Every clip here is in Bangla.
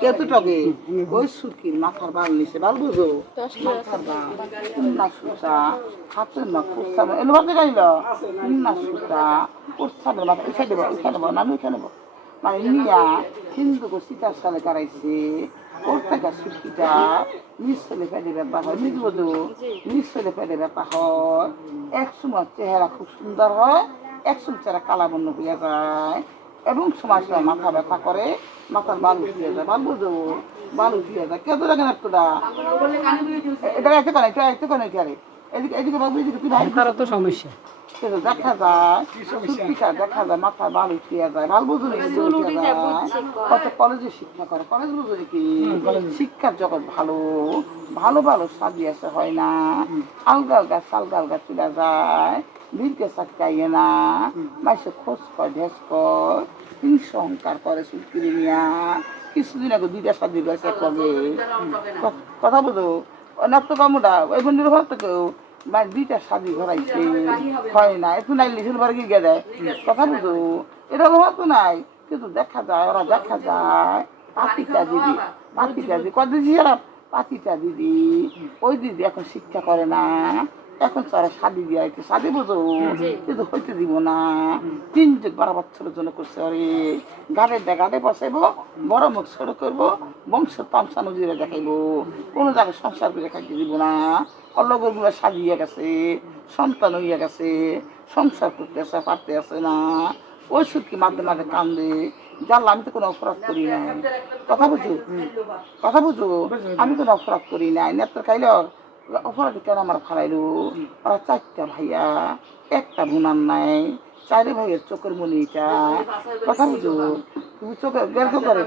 কেতু টকে ওই সুরকির মাথার বাল নিছে বাল বুঝো মাথার বাল না সুতা হাতের না কুস্তাবে এলো ভাতে গাইল না সুতা কুস্তাবে মাথা উঠে দেবো না আমি উঠে নেবো মানে নিয়া হিন্দু সীতার সালে করাইছে ওর টাকা সুরকিটা নিজ ছেলে পেটে ব্যাপার হয় নিজ বধু নিজ ছেলে পেটে ব্যাপার হয় এক সময় চেহারা খুব সুন্দর হয় এক সময় চেহারা কালা বন্য হইয়া যায় এবং সময় সময় মাথা ব্যথা করে মাথার বাল উঠিয়ে যায় বাল বুঝো বাল উঠিয়ে যায় কেউ তো দেখেন একটুটা এটা এতে কেন এটা এতে কেন এটা এদিকে এদিকে বাবু এদিকে তুই ভাই তারা তো সমস্যা দেখা যায় সুরকিটা দেখা যায় মাথার বাল উঠিয়ে যায় বাল বুঝুন উঠিয়ে যায় কত কলেজে শিক্ষা করে কলেজ বুঝুন কি শিক্ষার জগৎ ভালো ভালো ভালো সাজিয়েছে হয় না আলগা আলগা চলে যায় বীরকে সাটকাইয়ে না মাইসে খোঁজ কয় ঢেস কয় হিংস অহংকার করে সুরকিরি নিয়া কিছুদিন আগে দুইটা সাদি রয়েছে কবে কথা বোঝো নাট্য কামুটা ওই বন্ধুর ঘর থেকেও মানে দুইটা সাদি ঘরাইছে হয় না একটু নাইলে সিলভার গিয়ে দেয় কথা বুঝো এটা হতো নাই কিন্তু দেখা যায় ওরা দেখা যায় পাতিটা দিদি কদিন এরা পাতিটা দিদি ওই দিদি এখন শিক্ষা করে না এখন তারা শাদি দিয়ে আইতে শাদি বুঝো কিন্তু হইতে দিব না 3 যুগ 12 বছরের জন্য করছে আরে গাড়ে বসাইবো বড় মুখ ছোট করবো বংশ তামসা নজিরে দেখাইবো কোনো জায়গায় সংসার করে খাইতে দিব না অলগরগুলো সাজিয়ে গেছে সন্তান হইয়া গেছে সংসার করতে আসে পারতে আসে না ওই সুরকি মাঝে কান্দে জানলা আমি তো কোনো অপরাধ করি নাই কথা বুঝো আমি কোনো অপরাধ করি নাই নেত্র খাইল অপরাধী কেন আমার ফালাইলো ওরা 4টা ভাইয়া একটা বোনার নাই 4 ভাইয়ের চোখের মনিটা কথা বুঝো তুমি চোখে গেল করে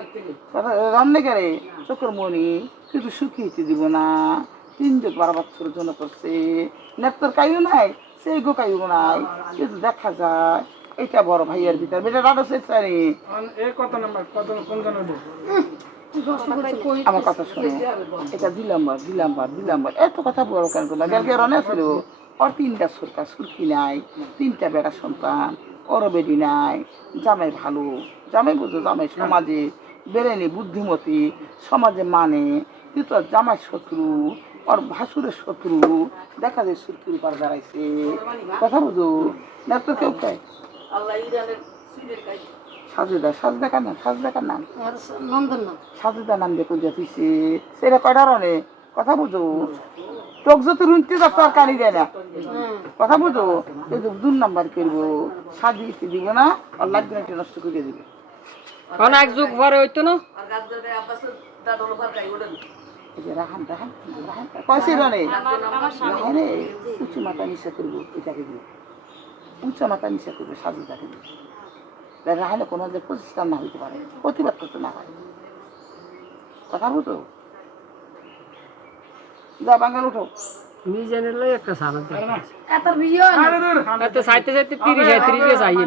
রান্নে গেলে চোখের মনি কিন্তু সুখী হইতে দিব না 3 যুগ 12 বছরের জন্য করছে নেত্তর কাইও নাই সেই গো কাইও নাই কিন্তু দেখা যায় এটা বড় ভাইয়ের ভিতর বেটা রাডো সেটানি কত নাম্বার কত কোন জানো আমার কথা শুনে এটা 2 নাম্বার এত কথা বড় কেন করলাম গেলকে রনে ছিল ওর 3টা সরকার সুরকি নাই 3টা বেটা সন্তান ওর বেডি নাই জামাই ভালো জামাই বুঝো জামাই সমাজে বেরেনি বুদ্ধিমতী সমাজে মানে কিন্তু জামাই শত্রু ওর ভাসুরের শত্রু দেখা যায় সুরকির উপর দাঁড়াইছে কথা বুঝো না তো কেউ চাই সাজদা কার নাম সাজদা নাম দেখো যাচ্ছি সেটা কয়টা রনে কথা বুঝো চোখ যত রুনতে যাচ্ছে আর কানি দেয় না কথা বুঝো কিন্তু 2 নাম্বার করবো সাজিয়ে দিব না আর লাগবে না নষ্ট করে দিবে এক যুগ পরে হইতো না রাহান কয়সে রনে রে উঁচু মাথা নিচে করবো এটাকে দিয়ে উঁচু মাথা নিচে করবো সাজুদাকে দিয়ে রাহানে কোনো যে প্রতিষ্ঠান না হইতে পারে প্রতিবাদ করতে না হয় কথা বুঝো যা বাঙাল উঠো মিজানের লই একটা সালাদ এত বিয়ন এত সাইতে 30 35 কে চাইলে